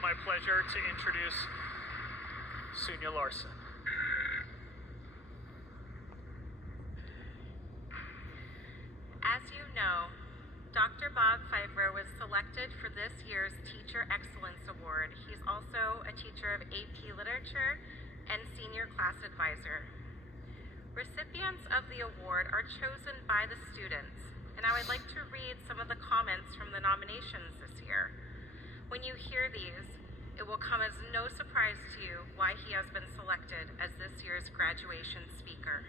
my pleasure to introduce Sunya Larson. As you know, Dr. Bob Pfeiffer was selected for this year's Teacher Excellence Award. He's also a teacher of AP Literature and Senior Class Advisor. Recipients of the award are chosen by the students, and I would like to read some of the comments from the nominations this year. When you hear these, it will come as no surprise to you why he has been selected as this year's graduation speaker.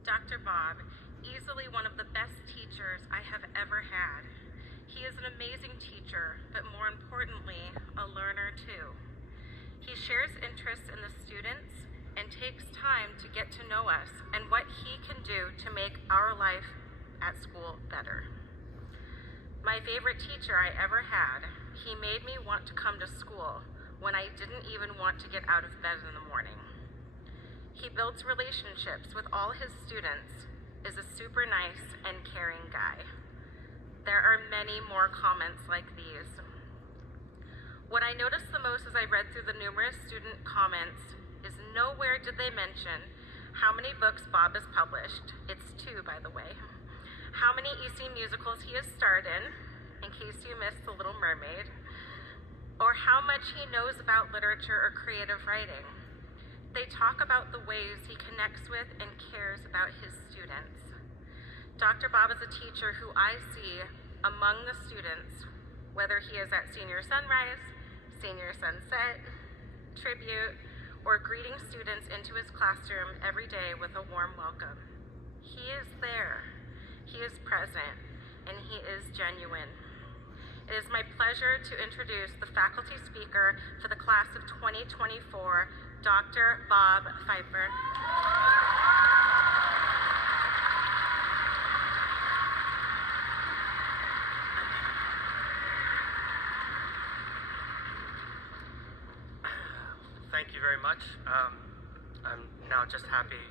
Dr. Bob, easily one of the best teachers I have ever had. He is an amazing teacher, but more importantly, a learner too. He shares interests in the students and takes time to get to know us and what he can do to make our life at school better. My favorite teacher I ever had, he made me want to come to school when I didn't even want to get out of bed in the morning. He builds relationships with all his students, is a super nice and caring guy. There are many more comments like these. What I noticed the most as I read through the numerous student comments is nowhere did they mention how many books Bob has published. It's 2, by the way. How many EC musicals he has starred in case you missed The Little Mermaid, or how much he knows about literature or creative writing. They talk about the ways he connects with and cares about his students. Dr. Bob is a teacher who I see among the students, whether he is at Senior Sunrise, Senior Sunset, Tribute, or greeting students into his classroom every day with a warm welcome. He is there, he is present, and he is genuine. It is my pleasure to introduce the faculty speaker for the class of 2024, Dr. Bob Pfeiffer. Thank you very much. I'm now just happy.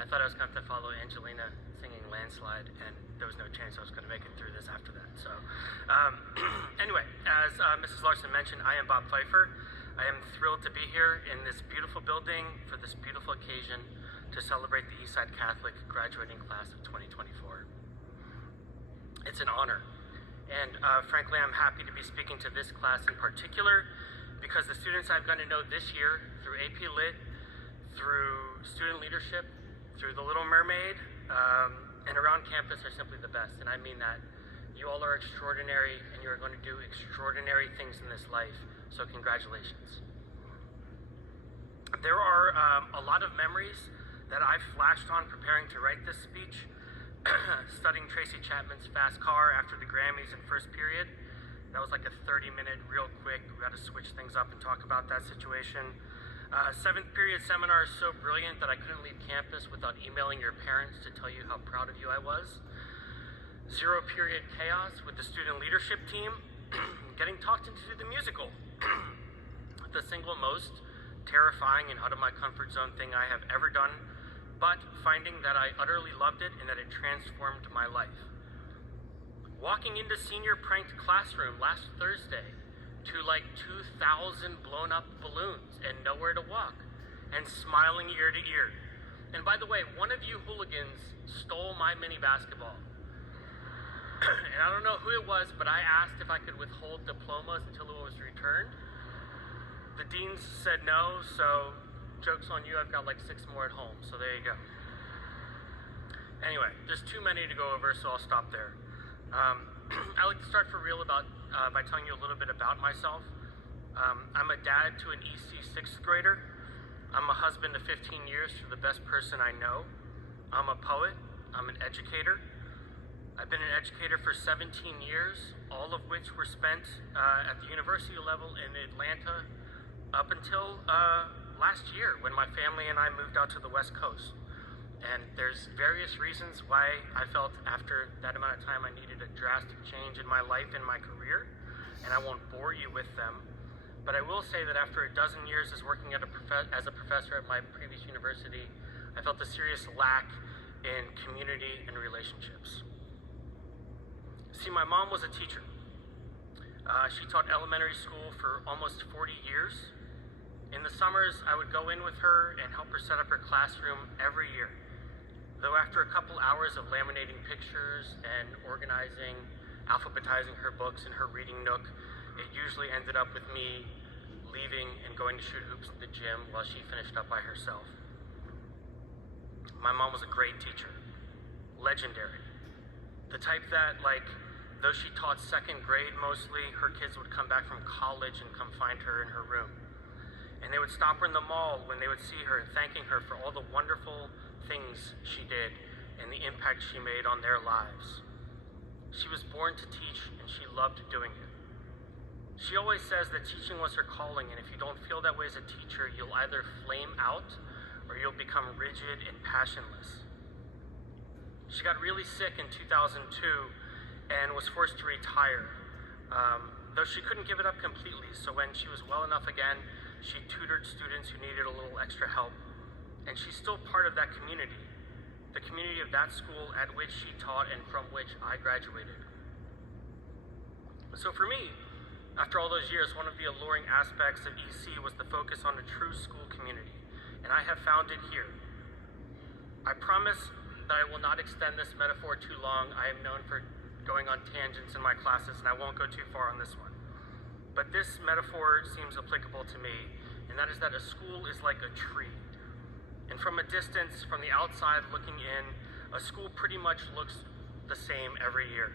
I thought I was going to have to follow Angelina singing Landslide, and there was no chance I was going to make it through this after that. So anyway, as Mrs. Larson mentioned, I am Bob Pfeiffer. I am thrilled to be here in this beautiful building for this beautiful occasion to celebrate the Eastside Catholic graduating class of 2024. It's an honor, and frankly, I'm happy to be speaking to this class in particular because the students I've gotten to know this year through AP Lit, through student leadership, through The Little Mermaid, and around campus are simply the best, and I mean that. You all are extraordinary, and you are going to do extraordinary things in this life, so congratulations. There are a lot of memories that I flashed on preparing to write this speech, studying Tracy Chapman's Fast Car after the Grammys in first period. That was like a 30-minute, real quick, we got to switch things up and talk about that situation. 7th period seminar is so brilliant that I couldn't leave campus without emailing your parents to tell you how proud of you I was. 0 period chaos with the student leadership team, getting talked into the musical. The single most terrifying and out of my comfort zone thing I have ever done, but finding that I utterly loved it and that it transformed my life. Walking into senior pranked classroom last Thursday to like 2,000 blown up balloons and nowhere to walk and smiling ear to ear. And by the way, one of you hooligans stole my mini basketball. And I don't know who it was, but I asked if I could withhold diplomas until it was returned. The deans said no, so joke's on you, I've got like 6 more at home, so there you go. Anyway, there's too many to go over, so I'll stop there. I like to start for real by telling you a little bit about myself. I'm a dad to an EC 6th grader. I'm a husband of 15 years to the best person I know. I'm a poet. I'm an educator. I've been an educator for 17 years, all of which were spent at the university level in Atlanta up until last year when my family and I moved out to the West Coast. And there's various reasons why I felt after that amount of time I needed a drastic change in my life and my career, and I won't bore you with them. But I will say that after a dozen years as working as a professor at my previous university, I felt a serious lack in community and relationships. See, my mom was a teacher. She taught elementary school for almost 40 years. In the summers, I would go in with her and help her set up her classroom every year. Though after a couple hours of laminating pictures and organizing, alphabetizing her books in her reading nook, it usually ended up with me leaving and going to shoot hoops at the gym while she finished up by herself. My mom was a great teacher, legendary. The type that, though she taught second grade mostly, her kids would come back from college and come find her in her room. And they would stop her in the mall when they would see her, thanking her for all the wonderful things she did and the impact she made on their lives. She was born to teach, and she loved doing it. She always says that teaching was her calling, and if you don't feel that way as a teacher, you'll either flame out or you'll become rigid and passionless. She got really sick in 2002 and was forced to retire, though she couldn't give it up completely, so when she was well enough again, she tutored students who needed a little extra help. And she's still part of that community, the community of that school at which she taught and from which I graduated. So for me, after all those years, one of the alluring aspects of EC was the focus on a true school community, and I have found it here. I promise that I will not extend this metaphor too long. I am known for going on tangents in my classes, and I won't go too far on this one. But this metaphor seems applicable to me, and that is that a school is like a tree. And from a distance, from the outside looking in, a school pretty much looks the same every year.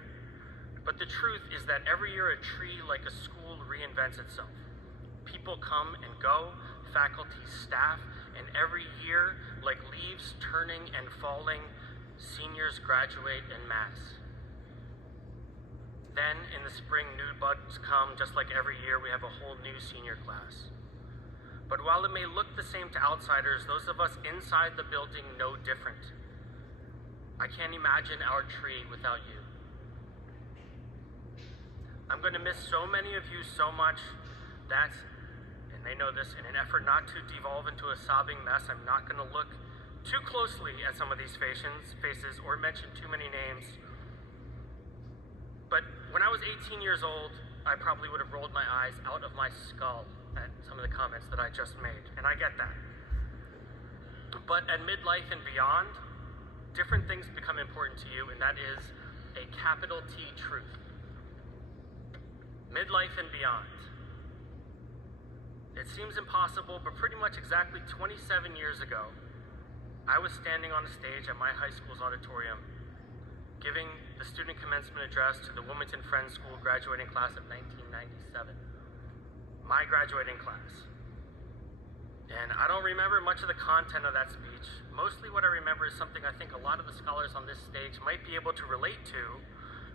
But the truth is that every year a tree like a school reinvents itself. People come and go, faculty, staff, and every year, like leaves turning and falling, seniors graduate en masse. Then, in the spring, new buds come. Just like every year, we have a whole new senior class. But while it may look the same to outsiders, those of us inside the building know different. I can't imagine our tree without you. I'm going to miss so many of you so much that, and they know this, in an effort not to devolve into a sobbing mess, I'm not going to look too closely at some of these faces or mention too many names. But when I was 18 years old, I probably would have rolled my eyes out of my skull at some of the comments that I just made, and I get that. But at midlife and beyond, different things become important to you, and that is a capital T truth. Midlife and beyond. It seems impossible, but pretty much exactly 27 years ago, I was standing on a stage at my high school's auditorium, giving the student commencement address to the Wilmington Friends School graduating class of 1997. My graduating class. And I don't remember much of the content of that speech. Mostly what I remember is something I think a lot of the scholars on this stage might be able to relate to,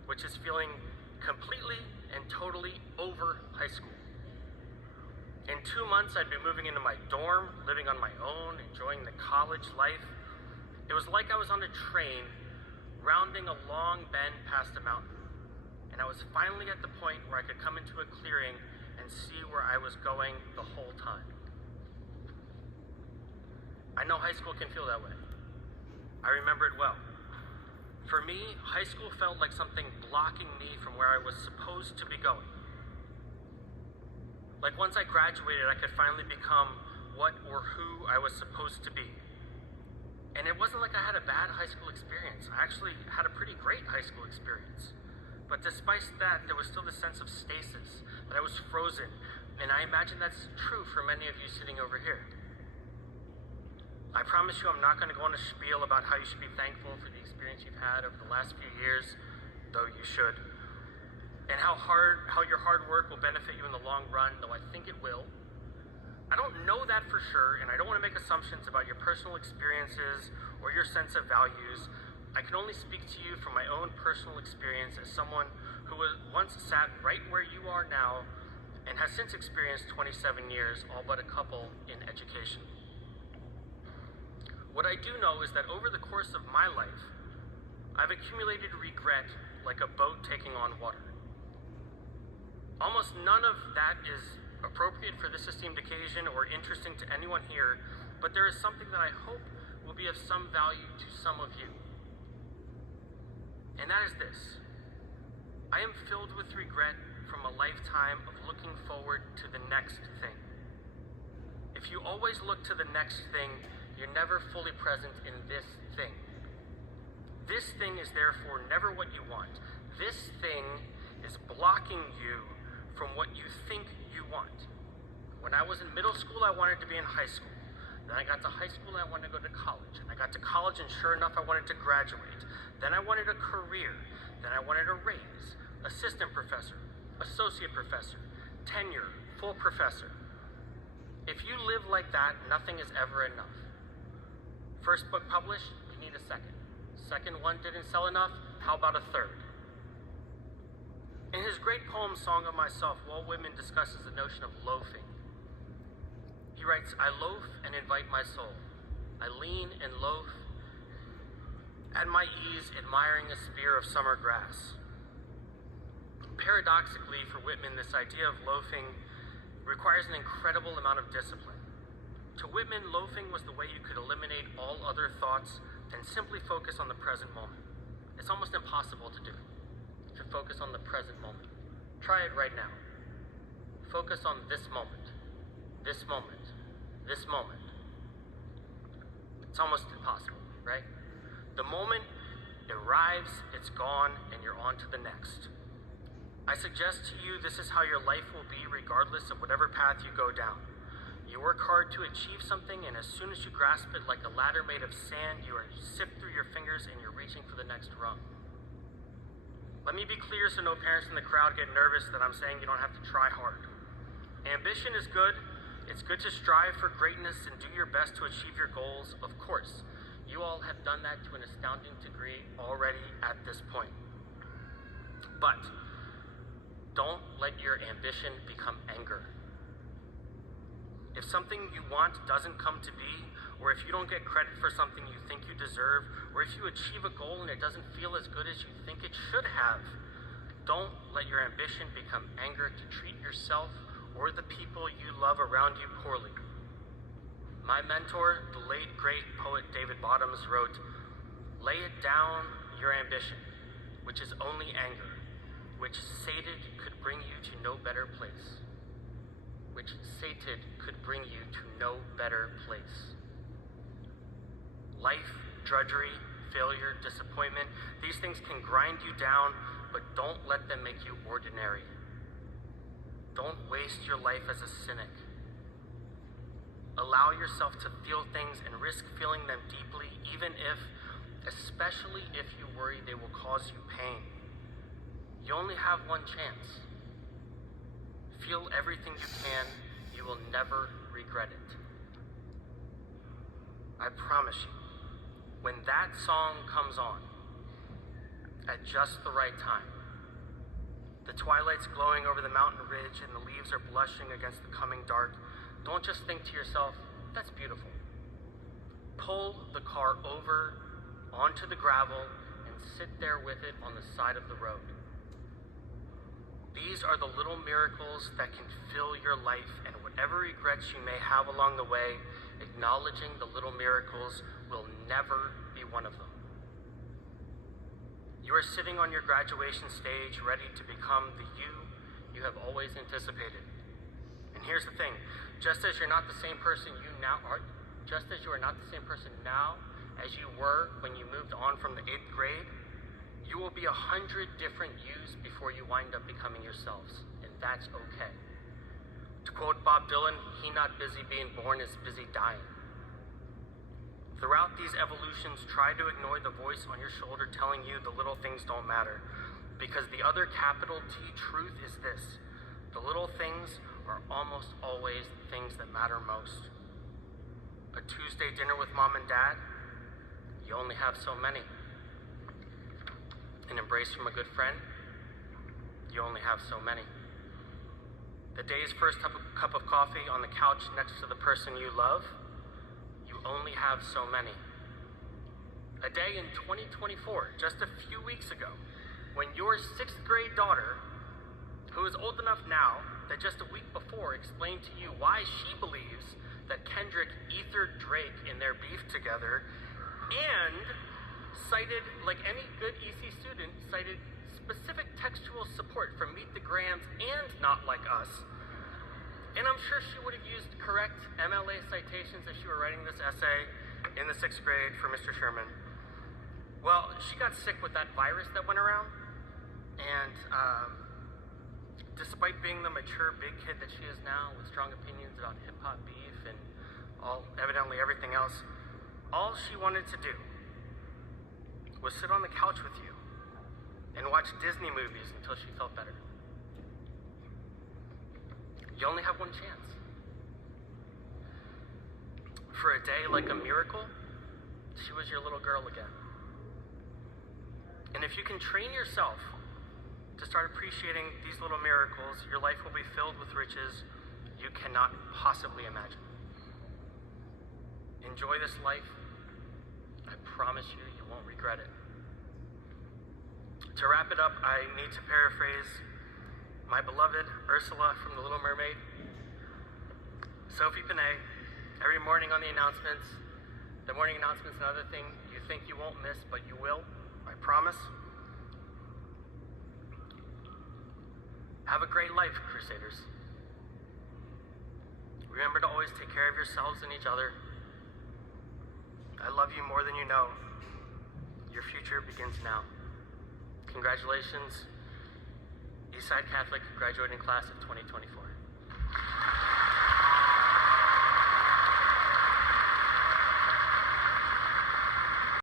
which is feeling completely and totally over high school. In 2 months, I'd be moving into my dorm, living on my own, enjoying the college life. It was like I was on a train rounding a long bend past a mountain, and I was finally at the point where I could come into a clearing and see where I was going the whole time. I know high school can feel that way. I remember it well. For me, high school felt like something blocking me from where I was supposed to be going. Like once I graduated, I could finally become what or who I was supposed to be. And it wasn't like I had a bad high school experience. I actually had a pretty great high school experience. But despite that, there was still this sense of stasis, that I was frozen. And I imagine that's true for many of you sitting over here. I promise you I'm not going to go on a spiel about how you should be thankful for the experience you've had over the last few years, though you should. And how your hard work will benefit you in the long run, though I think it will. I don't know that for sure, and I don't want to make assumptions about your personal experiences or your sense of values. I can only speak to you from my own personal experience as someone who was once sat right where you are now and has since experienced 27 years, all but a couple, in education. What I do know is that over the course of my life, I've accumulated regret like a boat taking on water. Almost none of that is appropriate for this esteemed occasion or interesting to anyone here, but there is something that I hope will be of some value to some of you. And that is this. I am filled with regret from a lifetime of looking forward to the next thing. If you always look to the next thing, you're never fully present in this thing. This thing is therefore never what you want. This thing is blocking you from what you think you want. When I was in middle school, I wanted to be in high school. Then I got to high school and I wanted to go to college. And I got to college and sure enough, I wanted to graduate. Then I wanted a career. Then I wanted a raise. Assistant professor, associate professor, tenure, full professor. If you live like that, nothing is ever enough. First book published, you need a second. Second one didn't sell enough, how about a third? In his great poem, Song of Myself, Walt Whitman discusses the notion of loafing. He writes, I loaf and invite my soul. I lean and loaf at my ease, admiring a spear of summer grass. Paradoxically, for Whitman, this idea of loafing requires an incredible amount of discipline. To Whitman, loafing was the way you could eliminate all other thoughts and simply focus on the present moment. It's almost impossible to do, to focus on the present moment. Try it right now. Focus on this moment, this moment, this moment. It's almost impossible, right? The moment arrives, it's gone, and you're on to the next. I suggest to you this is how your life will be regardless of whatever path you go down. You work hard to achieve something, and as soon as you grasp it like a ladder made of sand, you are sift through your fingers and you're reaching for the next rung. Let me be clear so no parents in the crowd get nervous that I'm saying you don't have to try hard. Ambition is good. It's good to strive for greatness and do your best to achieve your goals, of course. You all have done that to an astounding degree already at this point. But don't let your ambition become anger. If something you want doesn't come to be, or if you don't get credit for something you think you deserve, or if you achieve a goal and it doesn't feel as good as you think it should have, don't let your ambition become anger to treat yourself or the people you love around you poorly. My mentor, the late great poet David Bottoms, wrote, "Lay it down your ambition, which is only anger, which sated could bring you to no better place. Which sated could bring you to no better place." Life, drudgery, failure, disappointment, these things can grind you down, but don't let them make you ordinary. Don't waste your life as a cynic. Allow yourself to feel things and risk feeling them deeply, even if, especially if you worry they will cause you pain. You only have one chance. Feel everything you can. You will never regret it. I promise you, when that song comes on, at just the right time, the twilight's glowing over the mountain ridge and the leaves are blushing against the coming dark, don't just think to yourself, that's beautiful. Pull the car over onto the gravel and sit there with it on the side of the road. These are the little miracles that can fill your life, and whatever regrets you may have along the way, acknowledging the little miracles will never be one of them. You are sitting on your graduation stage ready to become the you have always anticipated. And here's the thing, just as you're not the same person you are not the same person now as you were when you moved on from the 8th grade, you will be 100 different yous before you wind up becoming yourselves, and that's okay. To quote Bob Dylan, he not busy being born is busy dying. Throughout these evolutions, try to ignore the voice on your shoulder telling you the little things don't matter, because the other capital T truth is this: the little things are almost always the things that matter most. A Tuesday dinner with mom and dad, you only have so many. An embrace from a good friend, you only have so many. The day's first cup of coffee on the couch next to the person you love, you only have so many. A day in 2024, just a few weeks ago, when your 6th grade daughter, who is old enough now that just a week before explained to you why she believes that Kendrick ethered Drake in their beef together, and cited, like any good EC student, cited specific textual support from Meet the Grams and Not Like Us. And I'm sure she would have used correct MLA citations if she were writing this essay in the 6th grade for Mr. Sherman. Well, she got sick with that virus that went around, and despite being the mature big kid that she is now with strong opinions about hip-hop beef and evidently everything else, all she wanted to do was sit on the couch with you and watch Disney movies until she felt better. You only have one chance. For a day like a miracle, she was your little girl again. And if you can train yourself to start appreciating these little miracles, your life will be filled with riches you cannot possibly imagine. Enjoy this life. I promise you, you won't regret it. To wrap it up, I need to paraphrase my beloved Ursula from The Little Mermaid. Sophie Panay, every morning on the announcements, the morning announcements, another thing you think you won't miss, but you will, I promise. Have a great life, Crusaders. Remember to always take care of yourselves and each other. I love you more than you know. Your future begins now. Congratulations, Eastside Catholic graduating class of 2024.